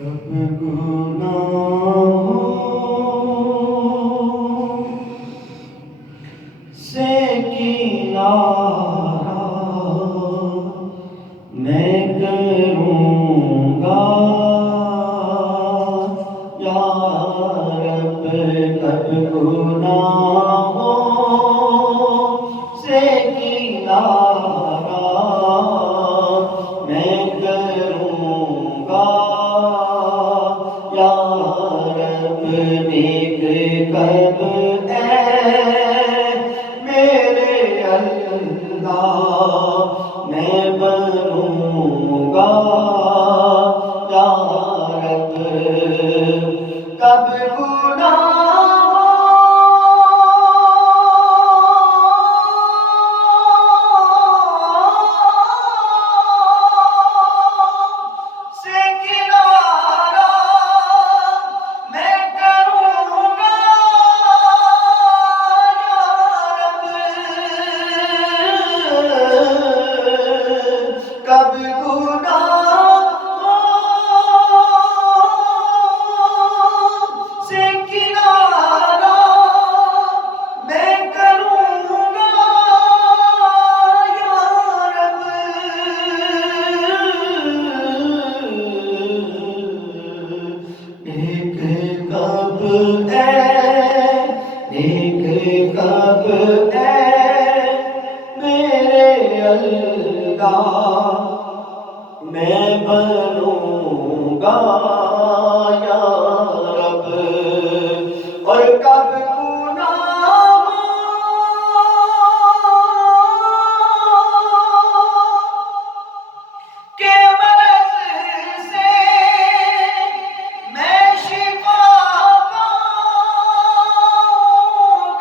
گناہوں سے کنارہ میں کروں گا یا رب، کب گناہوں سے کنارہ میں کروں گا یا رب، نیک کب اے میرے اللہ میں بنوں گا یا رب، کب سے کنارہ میں کروں گا یا رب، کب گناہوں سے کنارہ میں کروں گا یا رب، نیک کب اے، نیک کب اے میرے اللہ میں بنوں گا یا رب، اور کب گناہوں کے مرض سے میں شفا پاؤں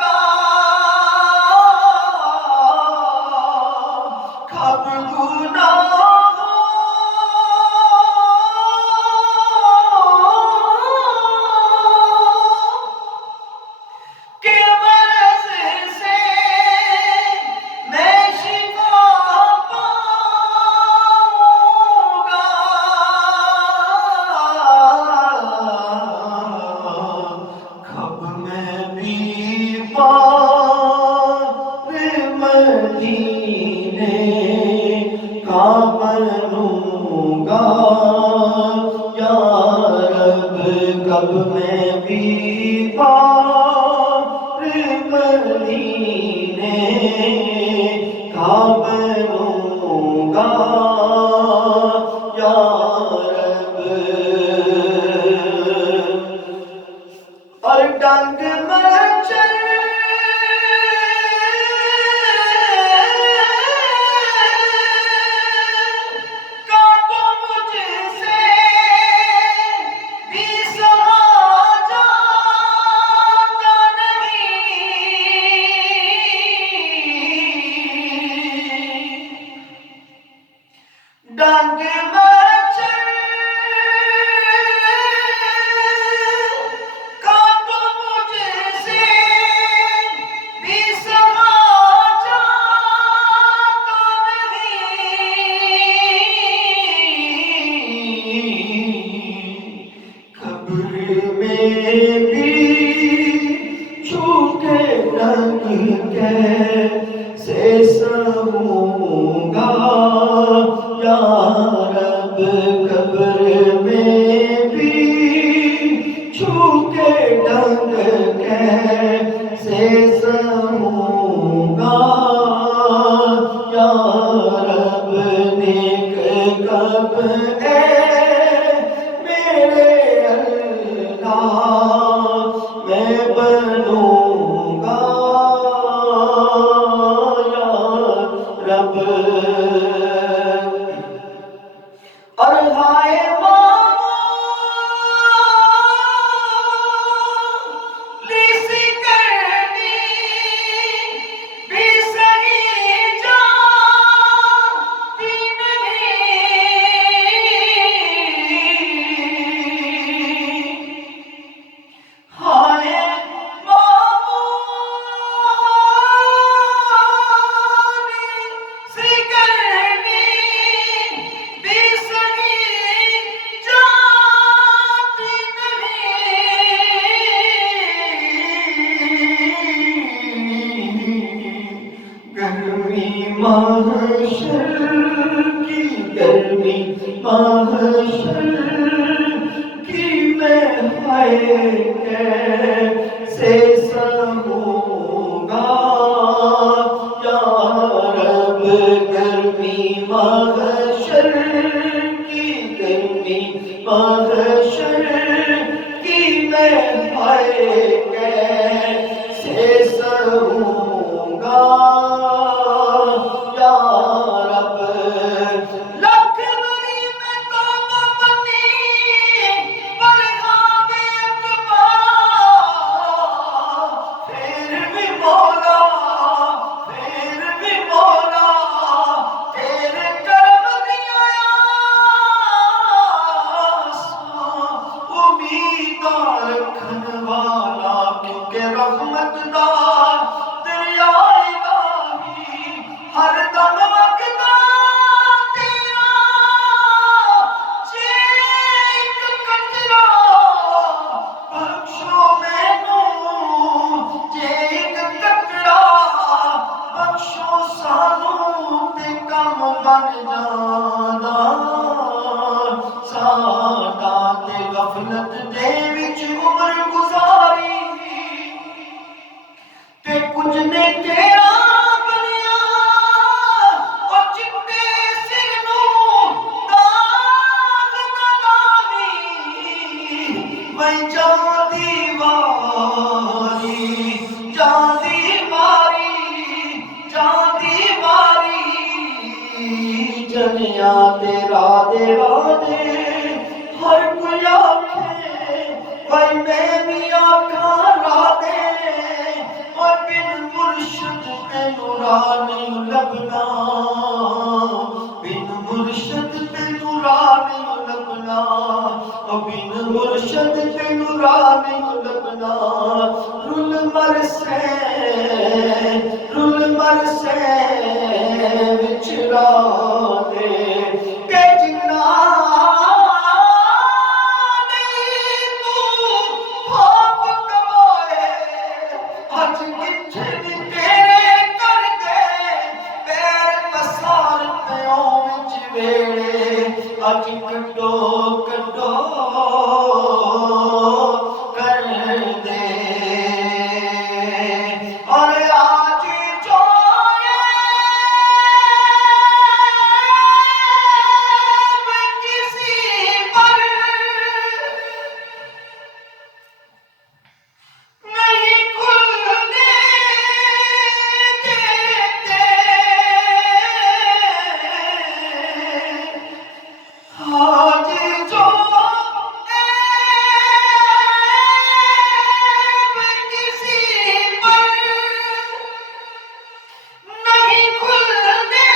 گا، کب گناہوں کے مرض سے میں شفا پاؤں گا، کب میں بیمار مدینے کا بنوں گا یا رب، کب میں بیمار مدینے کا بنوں گا یا رب، اور ڈنگ مچل کا تو مجھ سے بھی سہا جاتا نہیں، ڈنگ مچل کا تو مجھ سے بھی سہا جاتا نہیں، قبر میں بھی چھو کے ڈنگ کیسے سہوں گا یا رب، قبر میں بھی چھو کے ڈنگ کیسے سہوں گا یا رب، نیک کب اے میرے اللہ میں بنوں گا یا رب، اور ہائے معمولی سی کرنی بھی صحیح جاتی نہیں، گرمی محشر کی میں ہائے کیسے سہوں گا یا رب گرمی محشر کی گرمی محشر کی میں ہائے کیسے سہوں گا یا رب لکھ بری میں توبہ بنی برہام اعتبار پھر بھی مولا تیرے کرم دیا امیدار رکھن والا کیونکہ رحمت دا دریا الہی ہر دم وگدا تیرا جے ایک قطرہ بخشو مینوں جے ایک قطرہ بخشو سانوں تے کم بن جاندا ساڈا تے غفلت دے وچ عمر گزاری تے کچھ نے تیرا بنیا او چٹے سر نوں داغ نہ لاویں میں جان دی واری جنیا تیرا دے ہر کوئی آکھے بھائی میں بھی آکھاں را دے اور بن مرشد تے نورانی لبنا بن مرشد تے نورانی لبنا بن مرشد تے نورانی لبنا رول مرسے وچرا دے تے جنا نہیں تو پاپ کمائے اج کچھ تیرے کر دے پیر پسار پیوں وچ ویڑے اج کڈو کر دے اور آج جو کسی پر نہیں کھلنے دیتے آج جو کسی پر نہیں کھلنے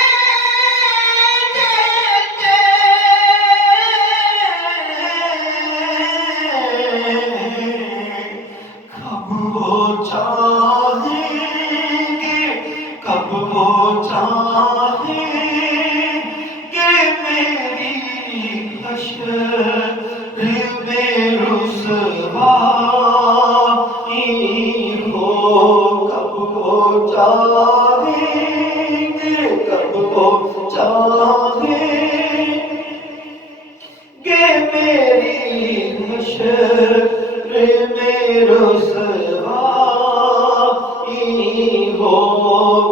دیتے کب وہ چاہیں گے کب وہ چاہیں گے میری حشر میں رسوائی ہو کب وہ چاہیں گے کب وہ چاہیں گے میری حشر میں رسوائی ہو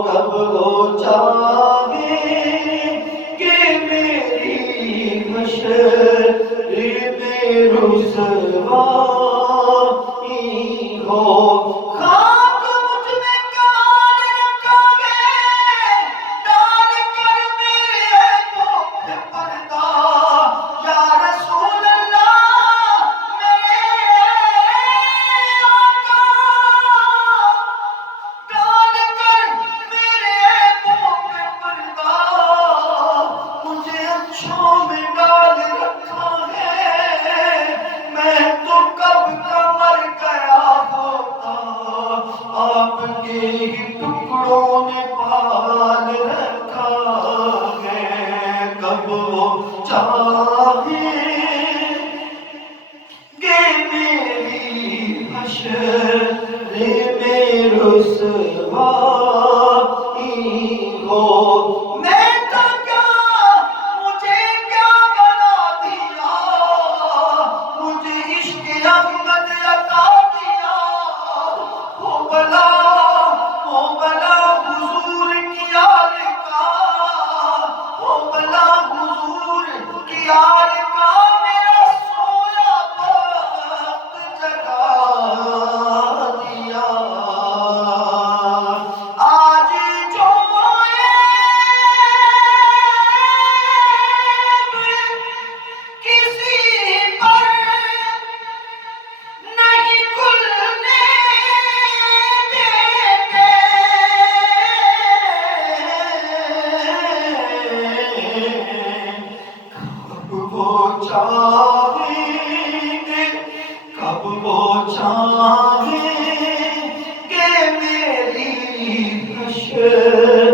کب وہ چاہیں گے میری حشر میں رسوائی ہو خاک مجھ میں کان رکھا گے ڈال کر میرے پاؤں پہ پردہ یا رسول اللہ میرے آقا ڈال کر میرے پاؤں پہ پردہ مجھے اچھوں میں ڈال رکھا ہے میں تو کب کا مر گیا ہوتا آپ کے ہی ٹکڑوں میں پال رکھا ہے کب وہ چاہیں گے میری حشر میں رسوائی ہو میں تو کیا مجھے خیال کا میرا سویا وقت جگا دیا آج جو کسی پر نہیں کھلنے دیتے کب وہ چاہیں گے کب وہ چاہیں گے میری حشر